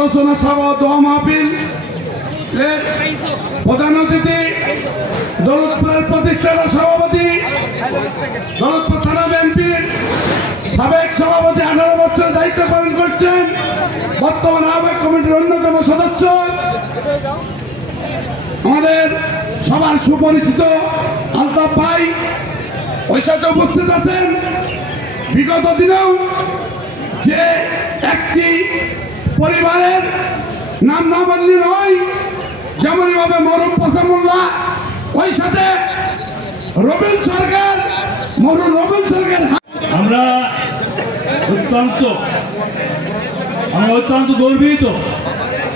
আলোচনা সভা দোয়া মাহফিল প্রধান অতিথি দৌলতপুরের প্রতিষ্ঠাতা সভাপতি দৌলতপুর থানা বিএনপির সাবেক সভাপতি 18 বছর দায়িত্ব পালন করছেন, বর্তমান আহ্বায়ক কমিটির অন্যতম সদস্য আমাদের সবার সুপরিচিত আলতাফ ভাই ওই সাথে উপস্থিত আছেন। বিগত দিনেও যে একটি পরিবারের নাম না বললে নয়, যেমনই ভাবে মরুম পাসামুল্লাহ ওই সাথে রবিন সরকার আমরা অত্যন্ত গর্বিত।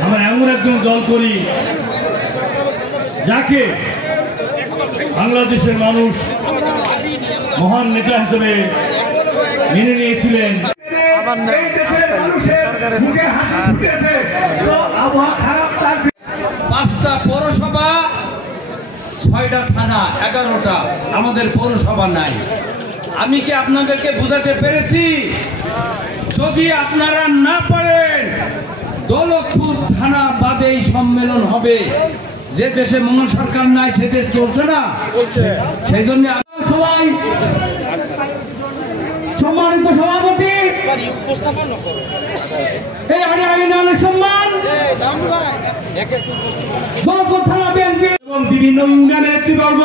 আমরা এমন একজন দল করি যাকে বাংলাদেশের মানুষ মহান নেতা হিসেবে মেনে নিয়েছিলেন। পাঁচটা পৌরসভা, 6টা থানা, 11টা আমাদের পৌরসভা নাই। আমি কি আপনাদেরকে বুঝাতে পেরেছি? যদি আপনারা না পারেন, দৌলতপুর থানা বাদেই সম্মেলন হবে। যে দেশে মঙ্গল সরকার নাই সে দেশ চলছে না, সেই জন্য সবাই সম্মানিত সভাপতি এবং বিভিন্ন ইউনিয়নের নেতৃবর্গ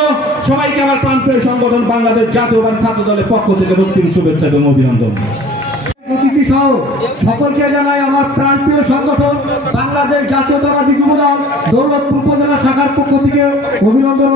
সবাইকে আমার প্রান্তীয় সংগঠন বাংলাদেশ জাতীয়বাদী ছাত্র দলের পক্ষ থেকে ভক্তির শুভেচ্ছা এবং অভিনন্দন। অতিথি সহ সকলকে জানাই আমার প্রান্তীয় সংগঠন বাংলাদেশ জাতীয়তাবাদী যুবদল দৌলতপুর উপজেলা শাখার পক্ষ থেকে অভিনন্দন।